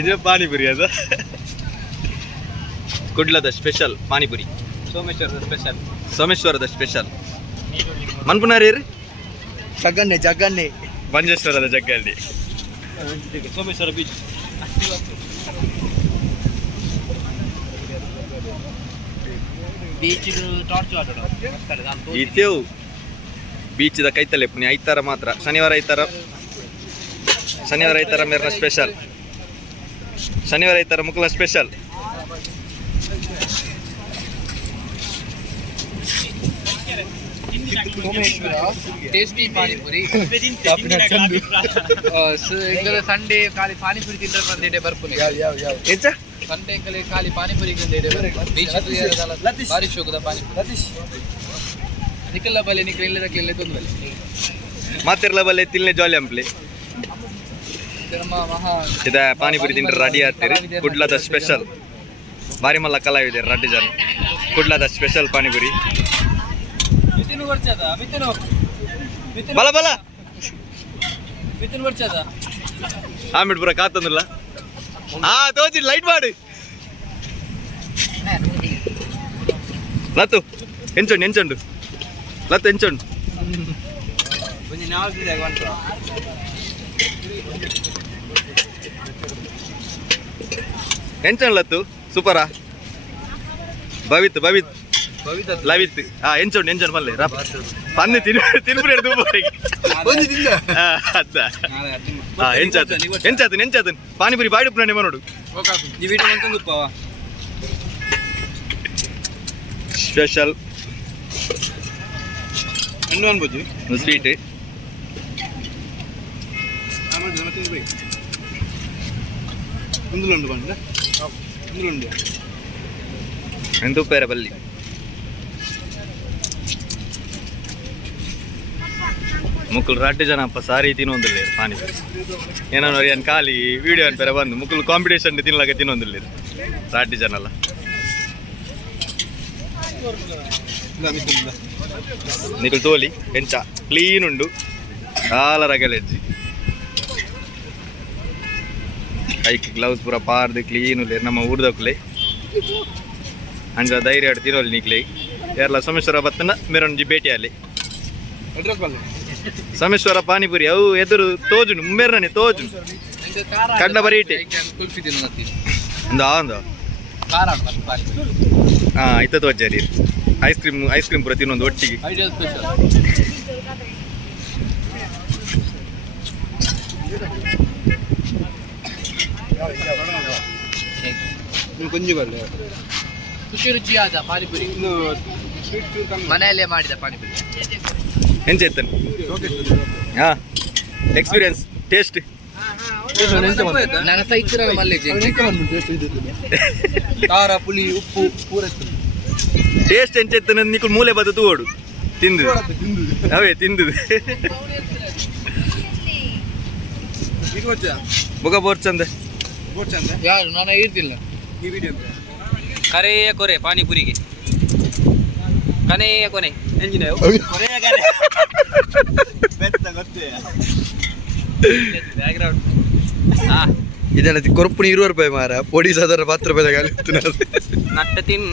ಇದು ಪಾನಿಪುರಿ ಅದು ಕುಡ್ಲದ ಸ್ಪೆಷಲ್ ಪಾನಿಪುರಿ. ಸೋಮೇಶ್ವರದ ಸ್ಪೆಷಲ್ ಮನ್ಪುನಾರಿ ರೀ ಜಗ್ಗನ್ನೆ ಮಂಜೇಶ್ವರದ ಜಗ್ಗಲ್ಲಿ ಸೋಮೇಶ್ವರ ಬೀಚ್. ಇತ್ತೇವು ಬೀಚ್ದ ಕೈತಲೆ ಪುಣ್ಯ ಐತಾರ ಮಾತ್ರ ಶನಿವಾರ ಐತಾರ ಮೇರ್ನ ಸ್ಪೆಷಲ್. ಶನಿವಾರ ಐತಾರ ಮುಕ್ಲ ಸ್ಪೆಷಲ್. ಟೇಸ್ಟಿ ಪಾನಿಪುರಿ ಸಂಡೇ ಖಾಲಿ ಪಾನಿಪುರಿ ತಿಂದ್ರೆ ಬಂದಿದೆ ಬರ್ಪುನಿ ಸಂಡೇ ಖಾಲಿ ಪಾನಿಪುರಿ ತಿಂದಿದೆ ಬಾರಿ ಶೋಕದ ಪಾನಿಪುರಿ ನಿಖಿಲ ಬಲೆ ನಿಖಿಲ ಇಲ್ಲದಕ್ಕೆ ಇಲ್ಲೇ ತೊಂದರೆ ಮಾತಿರ್ಲ ಬಲ್ಲೆ ತಿನ್ಲೆ ಜಾಲಿ ಅಂಪ್ಲಿ ಇದ ಪಾನಿಪುರಿ ತಿಂದ್ರೆ ರೆಡಿ ಆಗ್ತೀರಿ. ಕುಡ್ಲದ ಸ್ಪೆಷಲ್ ಬಾರಿ ಮಲ್ಲ ಕಲಾವಿದೆ ರೆಡ್ಡಿ ಜನ ಕುಡ್ಲದ ಸ್ಪೆಷಲ್ ಪಾನಿಪುರಿ. ಬಲ ಬಲ ಆಮೇಲೆ ಪೂರ ಕಾತಂದಿಲ್ಲ ತೋಚಿ ಲೈಟ್ ಮಾಡಿ ಲತ್ತು ಎಂಚುಂಡು ಲತ್ತು ಎಂಚುಂಡು ಎಂಚಂಡು ಲತ್ತು ಸೂಪರಾ ಭವಿತ್ ಲವಿತ್ ಎಂಚುಂಡು ಮಲ್ಲೆ ಪನ್ನಿ ತಿನ್ಬಿಡಿ ಎಂಚಾತನ್ ಪಾನಿಪುರಿ ಬಾಡಿ ಪ್ರಾಣಿ ನೋಡು ಸ್ಪೆಷಲ್ ಸ್ವೀಟ್ ಎಂತುಪ್ಪೇರ ಬಲ್ಲಿ ಮುಕ್ಕಲು ರಾಟಿ ಜನ ಅಪ್ಪ ಸಾರಿ ತಿನ್ನೊಂದಿಲ್ಲ ಪಾನಿಪುರಿ ಏನೋ ಏನು ಖಾಲಿ ವಿಡಿಯೋ ಅನ್ಪೇರ ಬಂದು ಮುಕ್ಕಲು ಕಾಂಪಿಟೇಷನ್ ತಿನ್ಲಾಗ ತಿನ್ನೊಂದಿಲ್ಲ ರಾಟಿ ಜನ ಅಲ್ಲ. ನಿಖಲ್ ತೋಲಿ ಎಂಚ ಕ್ಲೀನ್ ಉಂಡು ಕಾಲರಗಲೆಜ್ಜಿ ಕೈಕ್ ಗ್ಲೌಸ್ ಪೂರ ಪಾರ್ದು ಕ್ಲೀನ್ ಉಲ್ಲೆ ನಮ್ಮ ಊರ್ದಕ್ಲೆ ಅಂಜ ಧೈರ್ಯ ತಿನ್ನೋಲಿ ನಿಕ್ಲೆ ಯಾರಲ್ಲ ಸೋಮೇಶ್ವರ ಬತ್ತನ ಮೆರೊಂಜಿ ಭೇಟಿಯಲ್ಲಿ ಸೋಮೇಶ್ವರ ಪಾನಿಪುರಿ ಅವು ಎದುರು ತೋಜುಂಡು ಮುಂಬೇರ್ನೇ ತೋಜುಂಡು ಕಡ್ಡ ಬರೀಟೆ ಇತ್ತ ತೋಜಾರಿ ಐಸ್ ಕ್ರೀಮ್ ಪೂರ ತಿನ್ನೊಂದು ಒಟ್ಟಿಗೆ ಕುಂಜಿ ಬರಲಿ ಖುಷಿ ರುಚಿಯಾದ ಪಾನಿಪುರಿ ಮನೆಯಲ್ಲೇ ಮಾಡಿದ ಪಾನಿಪುರಿ ಎಂಚ ಇತ್ತನು ಎಕ್ಸ್ಪೀರಿಯನ್ಸ್ ಟೇಸ್ಟ್ ನನ್ನ ಸೈತಿರ ಮಲ್ಲೆ ಖಾರ ಪುಳಿ ಉಪ್ಪು ಪೂರ ಟೇಸ್ಟ್ ಎಂಚ ಇತ್ತನ ನಿಕ್ಕು ಮೂಲೆ ಬದ್ದು ತೂಡು ತಿಂದು ಅವೇ ತಿಂದು ಮುಗ ಬೋರ್ಚಂದ ಯಾರು ನಾನು ಇರ್ತಿಲ್ಲ ಕರೆಯ ಕೊರೆ ಪಾನಿಪುರಿಗೆ ಕನೆಯ ಕೊನೆ ಎಂಜಿನ ಇದನ್ನ ಕೊರಪುಣಿ 20 ರೂಪಾಯಿ ಮಾರ ಪೊಡಿ ಸಾಧಾರಣ 10 ರೂಪಾಯಿದಾಗ ನಟ್ಟು ತಿನ್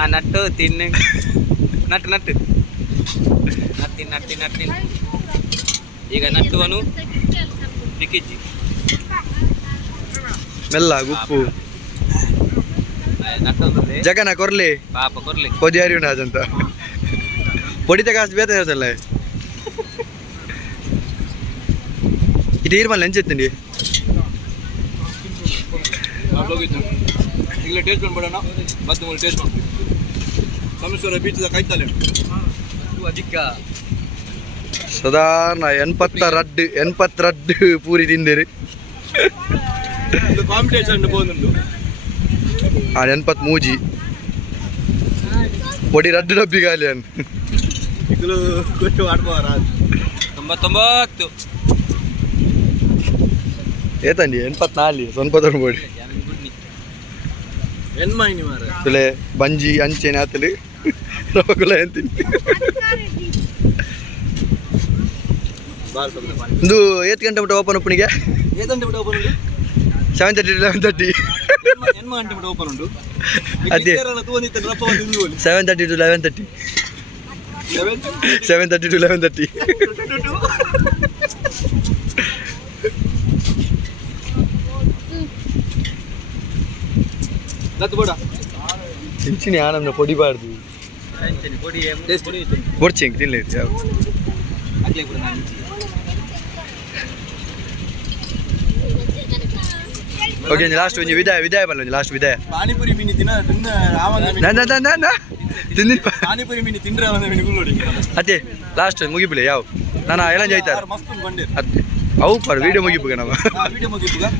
ಆ ನಟ್ಟು ತಿನ್ನು ನಟ್ಟು ನಟ್ಟಿ ಈಗ ನಟ್ಟುವನು ಬಿಕ್ಕಿಜ್ಜಿ ಮೆಲ್ಲ ಉಪ್ಪು ಜಗನ ಕೊರ್ಲಿ ಪಾಪ ಕೊರ್ಲಿ ಪೊದಿ ಅರಿವು ಅಂತ ಪೊಡಿ ತಗಾಸ್ ಬೇತ ಹೇಳ್ತಲ್ಲ ಇದು ಇರ್ಮಲ್ಲ ನೆಂಚೆತ್ತಂಡಿ ಇಲ್ಲ ಟೇಸ್ಟ್ ಮಾಡ್ಬಿಡೋಣ ಮತ್ತೆ ಮೂಲ ಟೇಸ್ಟ್ ಮಾಡ್ತೀವಿ. ಸೋಮೇಶ್ವರ ಬೀಚದ ಕೈತಲೆ ಅಧಿಕ ಸಾಧಾರಣ 80 ರಡ್ಡು ಪೂರಿ ತಿಂದಿರಿ ಕಾಂಪಿಟೇಷನ್ ಬಂದು 80 ಮೂಜಿ పొడి రడ్డు డబ్బి గాలి అని ఇకులు కొట్టి వాడుకోరా 99 ఏతండి 84 సొన్పదరు పొడి ಎನ್ಮೈನಿ ಮಾರ ತುಲೆ ಬಂಜಿ ಅಂಚೆನೆ ಆತಲಿ ರವಗುಲ ಎಂತಿನಿ ಬಾರ್ ಸಬ್ದ ಇಂದು 8 ಗಂಟೆ ಮಟ್ಟ ಓಪನ್ ಒಪ್ಪನಿಗೆ ఏదంటే ఇప్పుడు ఓపెన్ ఉండు 7:30 to 11:30 ఎన్మ అంటే ఇప్పుడు ఓపెన్ ఉండు అదే 7:30 to 11:30 7:30 to 11:30 ಚಿಂಚಿನಿ Ananda ಪೊಡಿಬಾರ್ದು ಪೊಡ್ಚೆಂಗ್ ತಿನ್లేదు okay last ಒಂದು ವಿದಾಯ ಬಲ್ಲ ಲಾಸ್ಟ್ ವಿದಾಯ ಪಾನಿಪುರಿ ಮೀನಿ ತಿಂದಿನ ಪಾನಿಪುರಿ ಮೀನಿ ತಿಂದ್ರೆ ಅವನ ಮೀನು ನೋಡಿ ಅದೇ ಲಾಸ್ಟ್ ಮುಗಿಬಿಲೆ ಯಾವ ನಾನು ಎಲ್ಲ ಜೈತಾರ ಮಸ್ತ್ ಬಂಡೆ ಅದೇ ಅವು ಪರ್ ವಿಡಿಯೋ ಮುಗಿಬೇಕು ನಾವು ವಿಡಿಯೋ ಮುಗಿಬೇಕು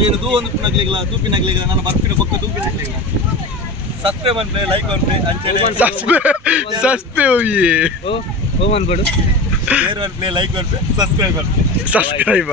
ನೀನು ದೂ ಒಂದು ನಗ್ಲಿಲ್ಲ ತೂಪಿನಾಗ್ಲಿಲ್ಲ ನಾನು ಬರ್ತೀನಿ ಪಕ್ಕ ತೂಪಿನಾಗ್ಲಿಲ್ಲ ಸಬ್ಸ್ಕ್ರೈಬ್ ಅಂದ್ರೆ ಲೈಕ್ ಅಂದ್ರೆ ಅಂಚೆ ಸಬ್ಸ್ಕ್ರೈಬ್ ಓ ಅನ್ಬೇಡು ಶೇರ್ ಅಂದ್ರೆ ಲೈಕ್ ಅಂದ್ರೆ ಸಬ್ಸ್ಕ್ರೈಬ್ ಸಬ್ಸ್ಕ್ರೈಬ್